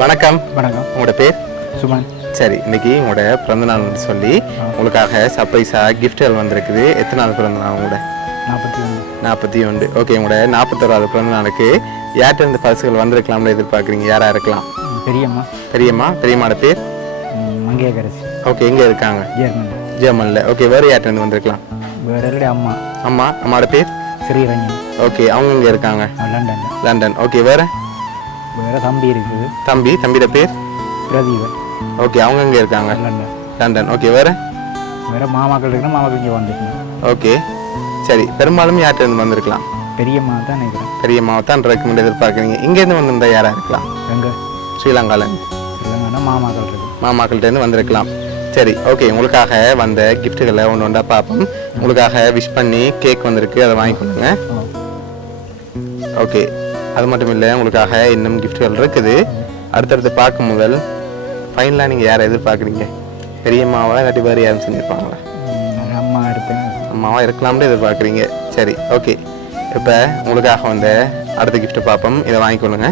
வணக்கம். வணக்கம். உங்களோட பேர்? சுமன். சரி, இன்னைக்கு உங்களோட பிறந்தநாள் சொல்லி உங்களுக்காக சர்ப்ரைஸாக கிஃப்ட்கள் வந்திருக்குது. எத்தனை நாள் பிறந்தநாள் உங்களோட? 41. ஓகே, உங்களோட 41வது பிறந்தநாளுக்கு யார்கிட்ட இருந்து பரிசுகள் வந்திருக்கலாம்னு எதிர்பார்க்குறீங்க? யாராக இருக்கலாம்? பெரியம்மாவோட பேர்? மங்கையரசி. ஓகே, எங்கே இருக்காங்க? ஜெர்மனில். ஓகே, வேறு யார்கிட்ட இருந்து வந்திருக்கலாம்? அம்மாவோட பேர்? ஸ்ரீரஞ்சன். ஓகே, அவங்க எங்கே இருக்காங்க? லண்டன். ஓகே, வேறு தம்பி இருக்குது. தம்பியோட பேர்? பிரதீபன். ஓகே, அவங்க எங்கே இருக்காங்க? லண்டன். ஓகே, வேறு மாமாக்கள் இருக்குன்னா மாமாக்கள் இங்கே வந்துருக்கணும். ஓகே, சரி. பெரும்பாலும் யார்கிட்ட இருந்து வந்திருக்கலாம்? பெரியம்மாவை தான் நினைக்கிறேன். பெரியம்மாவை தான் ரெக்கமெண்ட் எதிர்பார்க்குறீங்க. இங்கேருந்து வந்திருந்தா யாராக இருக்கலாம்? எங்கே? ஸ்ரீலங்காவில் மாமாக்கள் இருக்கு. மாமாக்கள்கிட்டேருந்து வந்திருக்கலாம். சரி, ஓகே. உங்களுக்காக வந்த கிஃப்ட்டுகளை ஒன்று ஒன்றா பார்ப்போம். உங்களுக்காக விஷ் பண்ணி கேக் வந்திருக்கு, அதை வாங்கி கொடுங்க. ஓகே, அது மட்டும் இல்லை, உங்களுக்காக இன்னும் கிஃப்ட்டுகள் இருக்குது. அடுத்தடுத்து பார்க்கும் முதல் ஃபைனலாக நீங்கள் யாரை எதிர்பார்க்குறீங்க? பெரியம்மாவா இல்லாட்டி வேறு யாரும் செஞ்சுருப்பாங்களா? அம்மாவா இருக்கலாம்னு எதிர்பார்க்குறீங்க. சரி, ஓகே. இப்போ உங்களுக்காக வந்த அடுத்த கிஃப்ட்டை பார்ப்போம். இதை வாங்கிக்கொள்ளுங்க.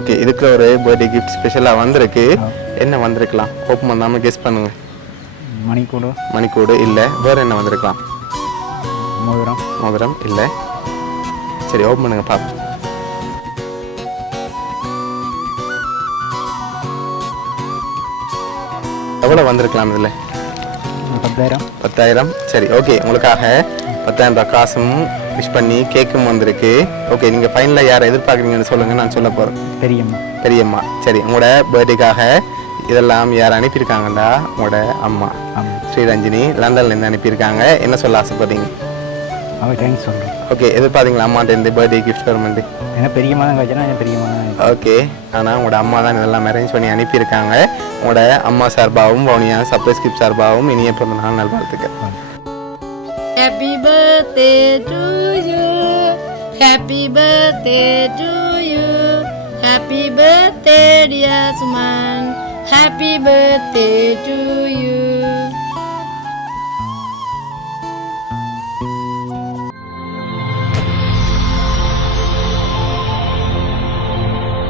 ஓகே, இதுக்கு ஒரு பர்த்டே கிஃப்ட் ஸ்பெஷலாக வந்திருக்கு. என்ன வந்திருக்கலாம்? ஓப்பன் பண்ணாமல் கெஸ் பண்ணுங்க. மணிக்கூடு இல்லை. வேறு என்ன வந்திருக்கலாம்? மோதிரம் இல்லை. சரி, ஓப்பன் பண்ணுங்க பார்ப்போம். எவ்வளோ வந்திருக்கலாம் இதில்? 10,000. சரி, ஓகே. உங்களுக்காக 10,000 ரூபாய் காசும் விஷ் பண்ணி கேக்கும் வந்திருக்கு. ஓகே, நீங்கள் ஃபைனலாக யாரை எதிர்பார்க்குறீங்கன்னு சொல்லுங்கள், நான் சொல்ல போகிறேன். பெரியம்மா. சரி, உங்களோட பர்த்டேக்காக இதெல்லாம் யார் அனுப்பியிருக்காங்கடா? உங்களோட அம்மா ஸ்ரீரஞ்சினி லண்டன்லேருந்து அனுப்பியிருக்காங்க. என்ன சொல்ல ஆசைப்படுறீங்க? ஓகே, எதிர்பார்த்தீங்களா அம்மாட்ட இருந்து பர்த்டே கிஃப்ட் வருமெண்டு? பெரியம்மா தான் பெரியம்மா. ஓகே, ஆனால் உங்களோட அம்மா தான் இதெல்லாம் அரேஞ்ச் பண்ணி அனுப்பியிருக்காங்க. உங்களோட அம்மா சார்பாகவும் வவுனியா சர்ப்ரைஸ் கிஃப்ட் சார்பாகவும் இனிய பிறந்தநாள் நல்வாழ்த்துக்கள். Happy birthday to you. Happy birthday to you. Happy birthday dear Suman. Happy birthday to you.